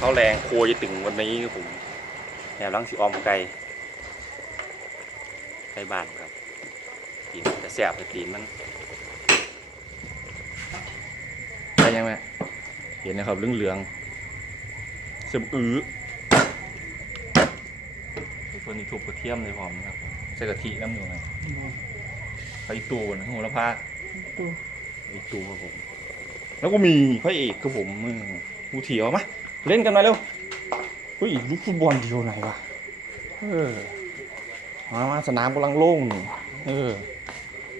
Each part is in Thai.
ข้าวแรงโคจะถึงวันนี้ครับผมแนวลังสีออมไก่ไก่บ้านครับตีนแต่แสบแต่ตีนมันไปยังไงเห็นนะครับเหลืองๆเสมอื้อตัวนี้ถูกกระเทียมเลยพร้อมนะครับใส่กะทิน้ำอยู่ไงไปตูนะโหระพาตัวไอตูครับผม แล้วก็มีพระเอกครับผมอืมกูเถียวมา เล่นกันหน่อยเร็วเฮ้ยลูกฟุตบอลเดียวไหนวะเออมามาสนามกำลังโล่งเออ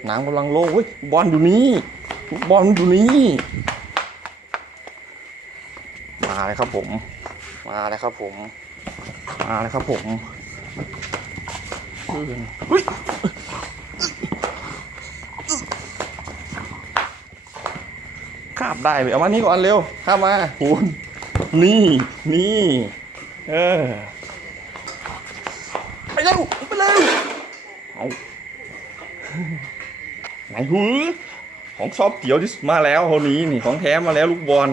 สนามกำลังโล่งเฮ้ยบอลอยู่นี่บอลอยู่นี่มาเลยครับผม มาเลยครับผม มาเลยครับผมเฮ้ยข้ามได้เลยเอามานี่ก่อนเร็วข้ามมาคุณ นี่นี่เออไปเร็วไปเร็วเอาไหนหือของชอบเตี๋ยวที่มาแล้วคนนี้นี่ของแท้มาแล้วลูกบอล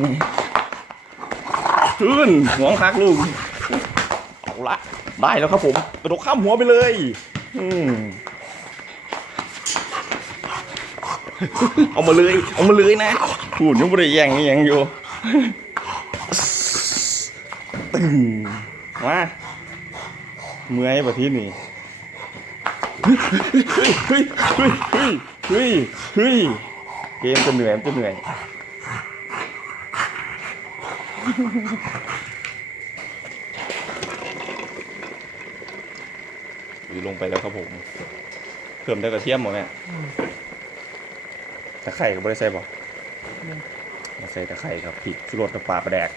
ขึ้นหัวคักลูกเอาละได้แล้วครับผมกระโดดข้ามหัวไปเลย อืมเอามาเลย เอามาเลยนะพูดยังไม่ได้แย่งยังอยู่ ตึงมาเมื่อยแบบที่นี่เฮ้ยเฮ้ยเฮ้ยเฮ้ยเฮ้ยเฮ้ยเกมจะเหนื่อยมันจะเหนื่อยอยู่ลงไปแล้วครับผม เพิ่มได้กระเทียมหมดเนี่ยตะไคร่ก็ไม่ได้ใส่บ่มาใส่ตะไคร่ครับพริกชูรสกับปลาปลาแดก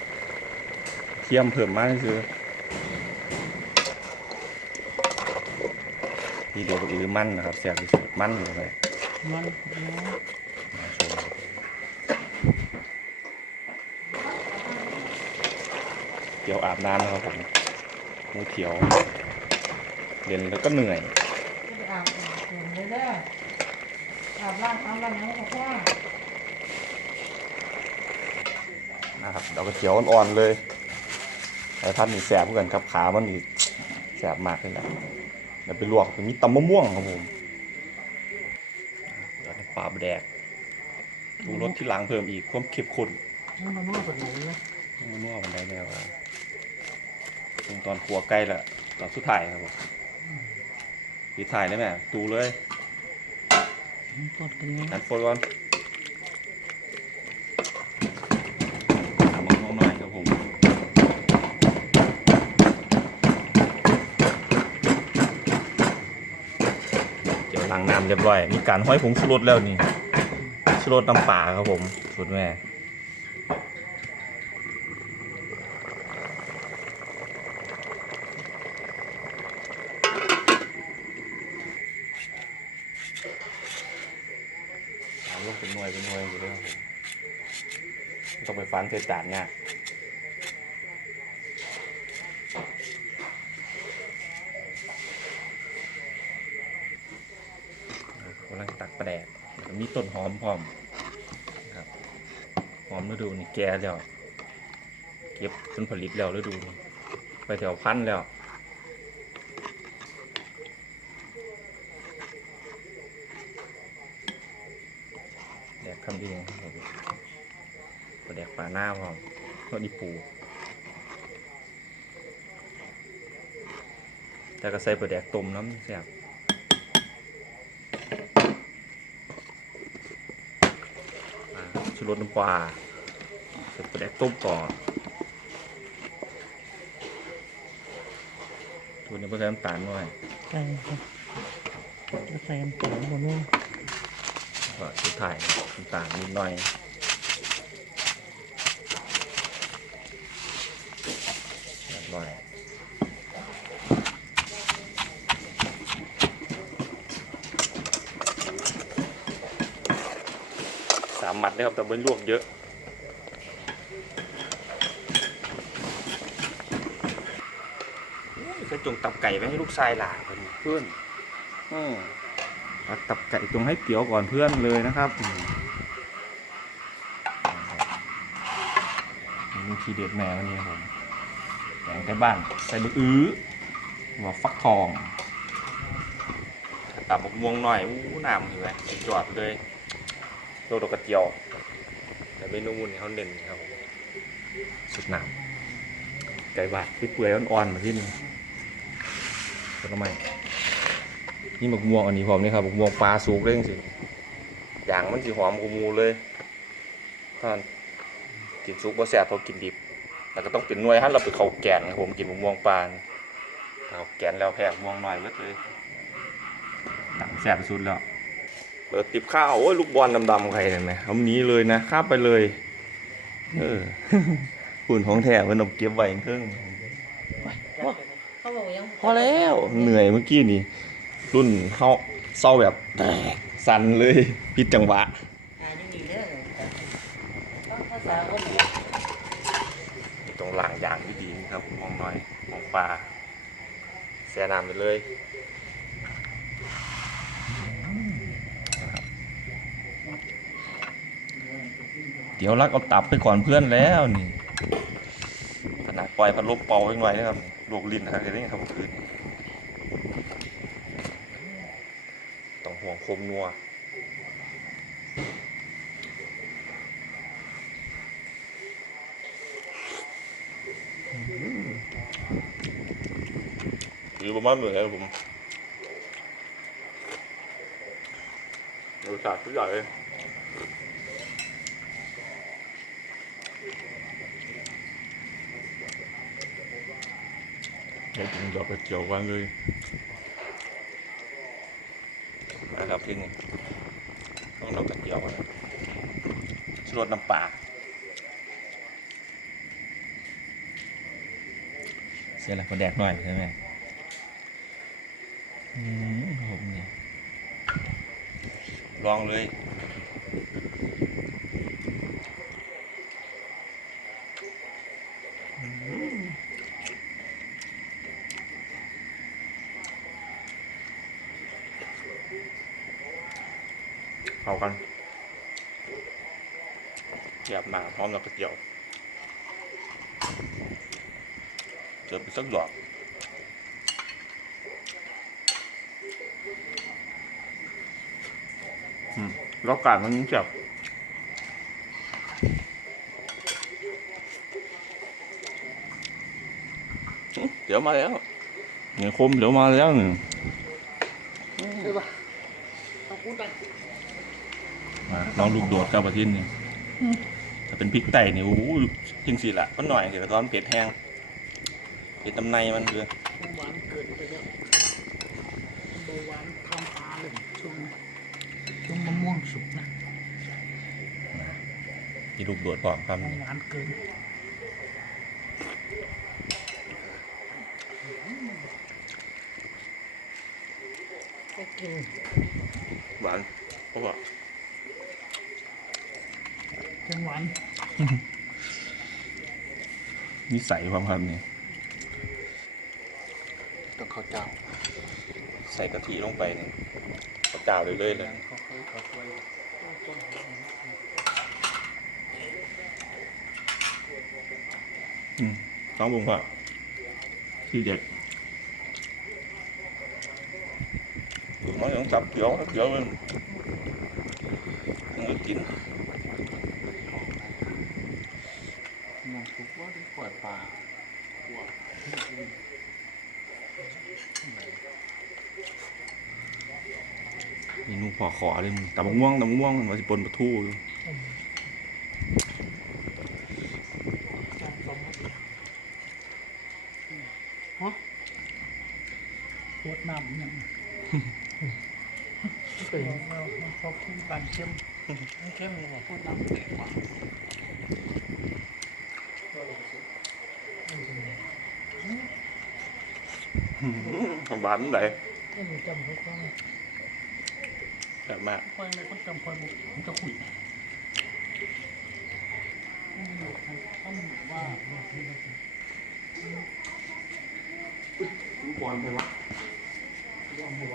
เทียมเพิ่มมากนี่คือนี่เดียวกับอือมันนะครับแซ่บที่สุดมันอยู่เลยมันมาโชว์เดี๋ยวอาบน้ำนะครับผมมูเถียวเรียนแล้วก็เหนื่อยอาบเห็นเลยเด้ออาบล้างทำล้างยังก็แค่นะครับเราก็เขียวอ่อนๆเลย ไอ้ท่านนี่แสบเหมือนกันครับขามันนี่แสบมากเลยนะเดี๋ยวไปลวกมีตำมะม่วงครับผมเดี๋ยวให้ปลาแดกดูรสที่หลังเพิ่มอีกความเข้มข้นมันมันนวดแบบไหนเนี่ยมันนัวมันได้แนวว่าตรงตอนขัวใกล้ละตอนสุดท้ายครับผมปีถ่ายได้ไหมตูเลยตดกันไงนัดโฟนก่อนถามมองๆหน่อยครับผม เดี๋ยวล้างน้ำ เรียบร้อย มีการห้อยผงชูรสแล้วนี่ชูรสน้ำปลาครับผมสุดแม่ตามลงเป็นหน่วยเป็นหน่วยอยู่ด้วยครับผมต้องไปฟันเศษจานเนี่ยากกำลังตัก ปลาแดกแล้วมีต้นหอมพร้อมครับหอมฤดูนี่แก่แล้วเก็บผลผลิตแล้วฤดูนี้ไปแถวพันแล้วแดกคำเองปลาแดกปลาหน้าพร้อมรสอีปูแต่ก็ใส่ปลาแดกต้มน้ำแซ่บอ่า ชูรสน้ำปลาใส่ปลาแดกต้มก่อนตัวนี้เพื่อใส่น้ำตาลหน่อยใส่ครับจะใส่น้ำตาลบนนู้นก็สุดท้ายน้ำตาลนิดหน่อยเรียบร้อยสาม หมัดนะครับแต่ไม่ลวกเยอะเคยจงตับไก่ไว้ให้ลูกชายหลานคนเพื่อนอืมเอาตับไก่จงให้เตี๋ยวก่อนเพื่อนเลยนะครับอืมนี่ทีเด็ดแม่วันนี้ครับผมแกงไก่บ้านใส่บะอื้อหัวฟักทองตับบกม่วงหน่อยอู้น้ำเลยสุดยอดเลย โรดอกกระเจียว แต่เมนูนี่เขาเน้นครับผมสุดน้ำไก่บาดที่เปื่อยอ่อนๆมาที่นี่แล้วก็ไม่นี่บักม่วงอันนี้พร้อมนี่ครับบักม่วงปลาสุกเร่งสิอย่างมันสีหอมกูมูเลยท่านกินสุกบ่แซ่บเท่ากินดิบแล้วก็ต้องเป็นหน่วยฮะเราไปเขาแกนครับผมกินบักม่วงปลาเขาแกนแล้วแพ้บักม่วงหน่อยเบิดเลยต่างแซ่บที่สุดแล้ว เปิดติบข้าวโอ้ยลูกบอลดำๆใครเห็นไหมเอาหนี้เลยนะข้ามไปเลย เออหุ่นของแท้มันเอาเก็บไว้เครื่องเขาบอกยังพอแล้วเหนื่อยเมื่อกี้นี่ รุ่นเขาเศร้าแบบแตกสั่นเลยผิดจังหวะอ่ายังดีเด้อต้องภาษาคนตรงหลังอย่างที่ดีครับมองหน่อยมองปลาแช่น้ำไปเลย เดี๋ยวรักเอาตับไปก่อนเพื่อนแล้วนี่ขนาดปล่อยพัดลมเป่ายังไงนะครับลวกลิ้นนะครับเห็นไหมครับคืนต้องห่วงคมนัวอยู่ประมาณเหมือนกันผมรสชาติทุกอย่างเลย อยากกินดอกกระเจียวกันเลยนะครับที่นี่ต้องดอกกระเจียวกันนะชูรสน้ำปลาเสียอะไรพอแดกหน่อยใช่ไหมอืมผมเนี่ยลองเลย เข้ากันหยาบมา พร้อมกับกระเจียวเจอไปสักดอกอืมรอบการมันเจ็บอื้อเดี๋ยวมาแล้วเนี่ยคมเดี๋ยวมาแล้วหนึ่งต้องพูดกันมาลองลูกโดดกับประทินนี่ ถ้าเป็นพริกไต่นี่โอ้โหจริงสิละมันหน่อยสิแล้วก็มันเผ็ดแห้งเผ็ดตำในมันคือหวานเกินไปแล้วเบาหวานทำปลาเลยช่วงช่วงมะม่วงสุกนะที่ลูกโดดพร้อมครับหวานเกินไปกินหวานเพราะว่า แกงหวานนิสัยความครับนี่ต้องข้าวเจ้า ใส่กะทิลงไปนี่ข้าวเจ้าเลยเลยเลยเขาเคยเขาเคยอืมต้องบุงว่าที่เด็ดมันต้องจับเขียวเขียวมันมือกิน มอง ทุกว่าที่ปล่อยปลาเมนูพอขอเลยมึงตำบักม่วงตำบักม่วงมันว่าสิปนปลาทูอยู่ฮะปวดน้ำยังตื่นมาชอบกินปลาเค็มเค็มเลยปวดน้ำแข็งกว่า หวานไหนไม่มีจำเขาก็แบบมากคอยไม่ค่อยจำคอยบุกผมจะคุยต้องว่าบอลไปวะยอมหัว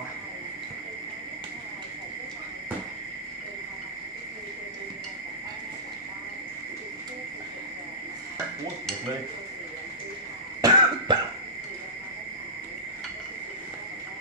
โอ้เด็กเลย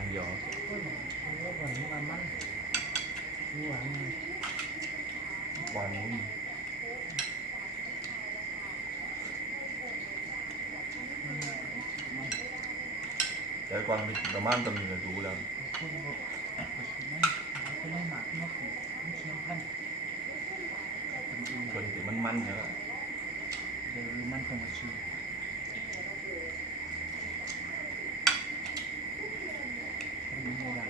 ง เดียวแล้วหวานมันมันหวานหวานนุ่มแต่ก่อนไปกินประมาณตำลึงก็รู้แล้วคนบอกไม่ไม่ไม่หมักนกไม่เชียงพันคนที่มันมันๆเนี่ยเดี๋ยวมันก็มาชิวมันไม่ได้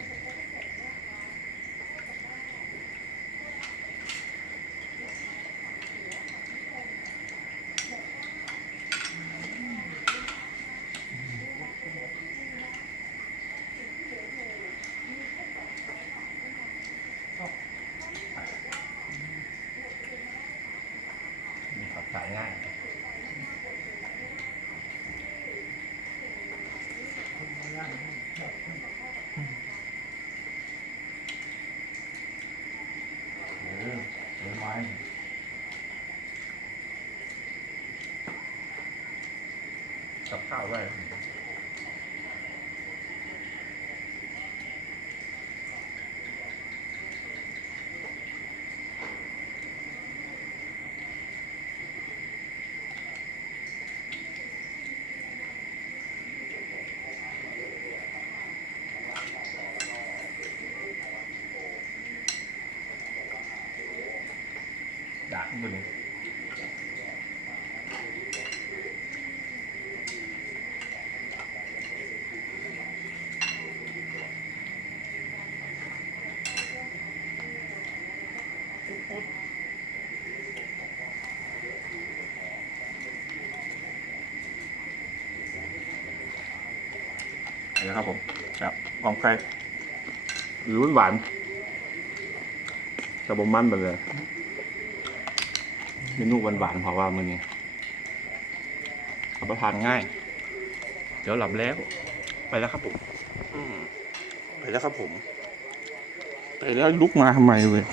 มีขับสายง่าย คนมาย่างแบบ เออเนื้อไม้ กับข้าวได้ด่าขึ้น นี้นี่นะครับผมครับของใครหรือหวานแต่ผมมันไปเลยเมนูหวานๆเพราะว่ามันนี่รับประทานง่าย เดี๋ยวหลับแล้วไปแล้วครับผมไปแล้วครับผม ไปแล้วลุกมาทำไมเว้ย